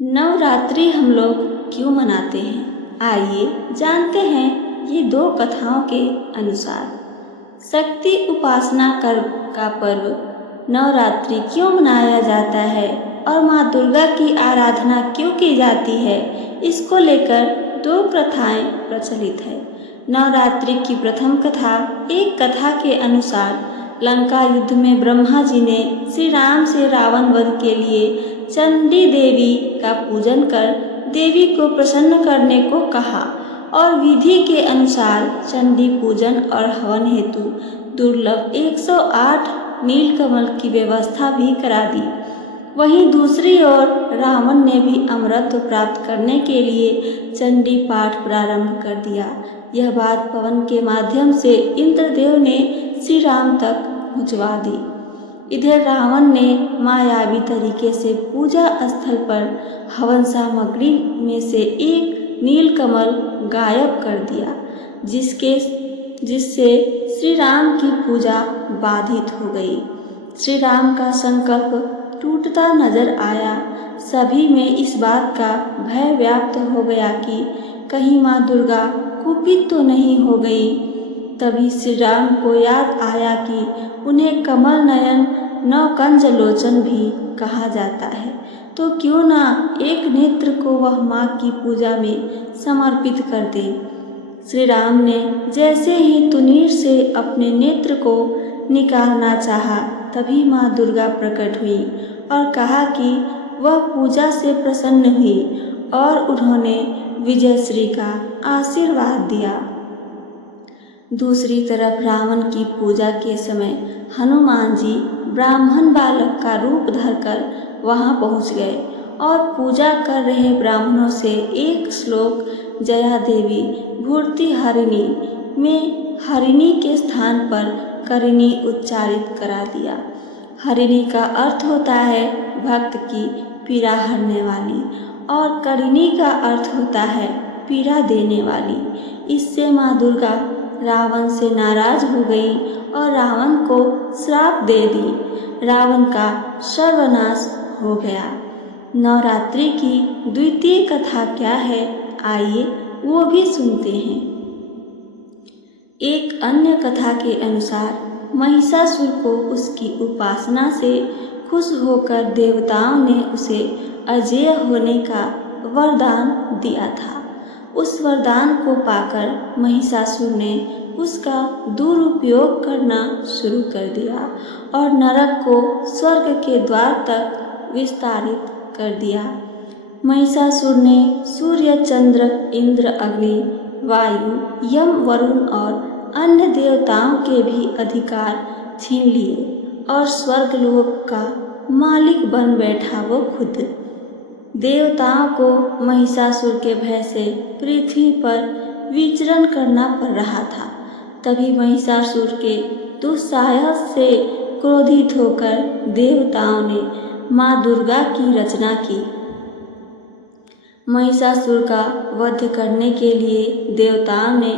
नवरात्रि हम लोग क्यों मनाते हैं? आइए जानते हैं ये दो कथाओं के अनुसार। शक्ति उपासना का पर्व नवरात्रि क्यों मनाया जाता है और माँ दुर्गा की आराधना क्यों की जाती है, इसको लेकर दो प्रथाएं प्रचलित है। नवरात्रि की प्रथम कथा, एक कथा के अनुसार लंका युद्ध में ब्रह्मा जी ने श्री राम से रावण वध के लिए चंडी देवी का पूजन कर देवी को प्रसन्न करने को कहा और विधि के अनुसार चंडी पूजन और हवन हेतु दुर्लभ 108 नीलकमल की व्यवस्था भी करा दी। वहीं दूसरी ओर रावण ने भी अमरत्व प्राप्त करने के लिए चंडी पाठ प्रारंभ कर दिया। यह बात पवन के माध्यम से इंद्रदेव ने श्री राम तक पहुंचवा दी। इधर रावण ने मायावी तरीके से पूजा स्थल पर हवन सामग्री में से एक नीलकमल गायब कर दिया, जिससे श्री राम की पूजा बाधित हो गई। श्री राम का संकल्प टूटता नजर आया। सभी में इस बात का भय व्याप्त हो गया कि कहीं माँ दुर्गा कुपित तो नहीं हो गई। तभी श्री राम को याद आया कि उन्हें कमल नयन नवकंज लोचन भी कहा जाता है, तो क्यों ना एक नेत्र को वह माँ की पूजा में समर्पित कर दे। श्री राम ने जैसे ही तुनीर से अपने नेत्र को निकालना चाहा, तभी माँ दुर्गा प्रकट हुई और कहा कि वह पूजा से प्रसन्न हुई और उन्होंने विजयश्री का आशीर्वाद दिया। दूसरी तरफ रावण की पूजा के समय हनुमान जी ब्राह्मण बालक का रूप धरकर वहां पहुंच गए और पूजा कर रहे ब्राह्मणों से एक श्लोक जया देवी भूर्ति हरिणी में हरिणी के स्थान पर करिणी उच्चारित करा दिया। हरिणी का अर्थ होता है भक्त की पीड़ा हरने वाली और करिणी का अर्थ होता है पीड़ा देने वाली। इससे माँ दुर्गा रावण से नाराज हो गई और रावण को श्राप दे दी। रावण का सर्वनाश हो गया। नवरात्रि की द्वितीय कथा क्या है, आइए वो भी सुनते हैं। एक अन्य कथा के अनुसार महिषासुर को उसकी उपासना से खुश होकर देवताओं ने उसे अजेय होने का वरदान दिया था। उस वरदान को पाकर महिषासुर ने उसका दुरुपयोग करना शुरू कर दिया और नरक को स्वर्ग के द्वार तक विस्तारित कर दिया। महिषासुर ने सूर्य, चंद्र, इंद्र, अग्नि, वायु, यम, वरुण और अन्य देवताओं के भी अधिकार छीन लिए और स्वर्गलोक का मालिक बन बैठा वो खुद। देवताओं को महिषासुर के भय से पृथ्वी पर विचरण करना पड़ रहा था। तभी महिषासुर के दुस्साहस से क्रोधित होकर देवताओं ने माँ दुर्गा की रचना की। महिषासुर का वध करने के लिए देवताओं ने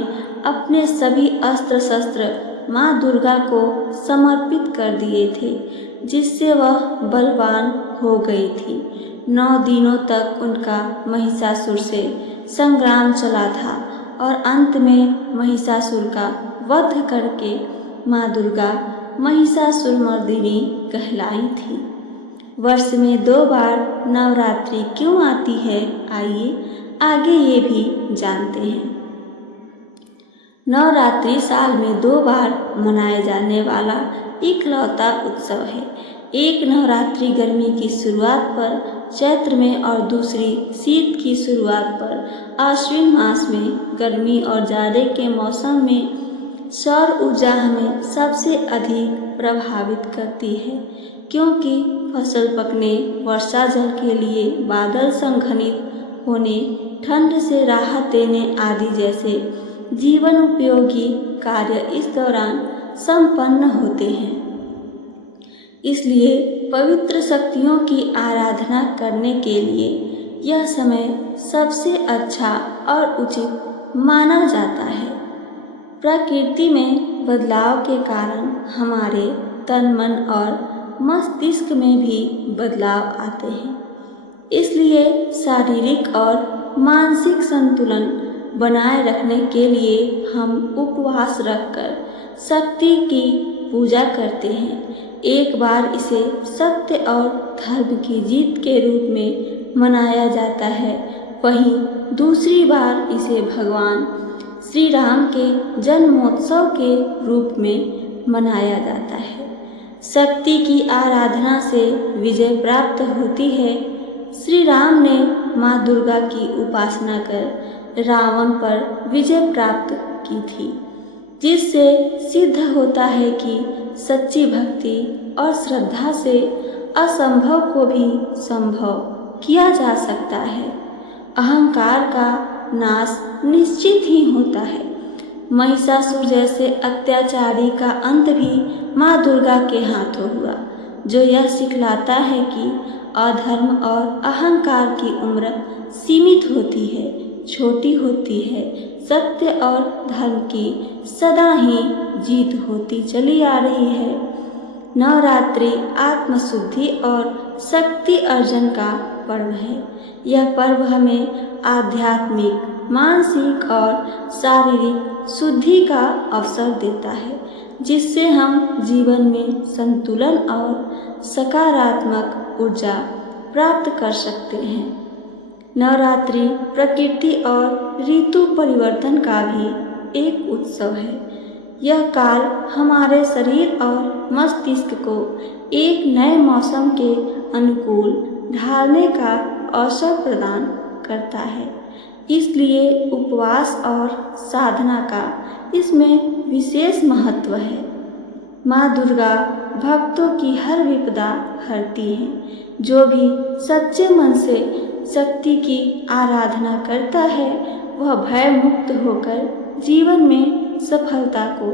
अपने सभी अस्त्र शस्त्र माँ दुर्गा को समर्पित कर दिए थे, जिससे वह बलवान हो गई थी। 9 दिनों तक उनका महिषासुर से संग्राम चला था और अंत में महिषासुर का वध करके माँ दुर्गा महिषासुरमर्दिनी कहलाई थी। वर्ष में 2 बार नवरात्रि क्यों आती है, आइए आगे ये भी जानते हैं। नवरात्रि साल में 2 बार मनाए जाने वाला इकलौता उत्सव है। एक नवरात्रि गर्मी की शुरुआत पर चैत्र में और दूसरी शीत की शुरुआत पर आश्विन मास में। गर्मी और जाड़े के मौसम में सौर ऊर्जा हमें सबसे अधिक प्रभावित करती है, क्योंकि फसल पकने, वर्षा जल के लिए बादल संघनित होने, ठंड से राहत देने आदि जैसे जीवन उपयोगी कार्य इस दौरान संपन्न होते हैं। इसलिए पवित्र शक्तियों की आराधना करने के लिए यह समय सबसे अच्छा और उचित माना जाता है। प्रकृति में बदलाव के कारण हमारे तन, मन और मस्तिष्क में भी बदलाव आते हैं। इसलिए इसलिए शारीरिक और मानसिक संतुलन बनाए रखने के लिए हम उपवास रखकर शक्ति की पूजा करते हैं। एक बार इसे सत्य और धर्म की जीत के रूप में मनाया जाता है, वहीं दूसरी बार इसे भगवान श्री राम के जन्मोत्सव के रूप में मनाया जाता है। शक्ति की आराधना से विजय प्राप्त होती है। श्री राम ने माँ दुर्गा की उपासना कर रावण पर विजय प्राप्त की थी, जिससे सिद्ध होता है कि सच्ची भक्ति और श्रद्धा से असंभव को भी संभव किया जा सकता है। अहंकार का नाश निश्चित ही होता है। महिषासुर जैसे अत्याचारी का अंत भी माँ दुर्गा के हाथों हुआ, जो यह सिखलाता है कि अधर्म और अहंकार की उम्र सीमित होती है, छोटी होती है। सत्य और धर्म की सदा ही जीत होती चली आ रही है। नवरात्रि आत्मशुद्धि और शक्ति अर्जन का पर्व है। यह पर्व हमें आध्यात्मिक, मानसिक और शारीरिक शुद्धि का अवसर देता है, जिससे हम जीवन में संतुलन और सकारात्मक ऊर्जा प्राप्त कर सकते हैं। नवरात्रि प्रकृति और ऋतु परिवर्तन का भी एक उत्सव है। यह काल हमारे शरीर और मस्तिष्क को एक नए मौसम के अनुकूल ढालने का अवसर प्रदान करता है। इसलिए उपवास और साधना का इसमें विशेष महत्व है। माँ दुर्गा भक्तों की हर विपदा हरती हैं। जो भी सच्चे मन से शक्ति की आराधना करता है, वह भय मुक्त होकर जीवन में सफलता को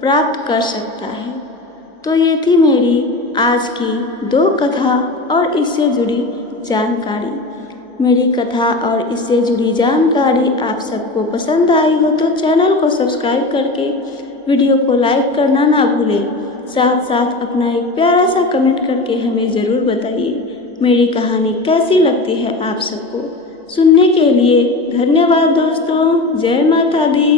प्राप्त कर सकता है। तो ये थी मेरी आज की 2 कथा और इससे जुड़ी जानकारी। मेरी कथा और इससे जुड़ी जानकारी आप सबको पसंद आई हो तो चैनल को सब्सक्राइब करके वीडियो को लाइक करना ना भूलें। साथ साथ अपना एक प्यारा सा कमेंट करके हमें ज़रूर बताइए मेरी कहानी कैसी लगती है आप सबको। सुनने के लिए धन्यवाद दोस्तों। जय माता दी।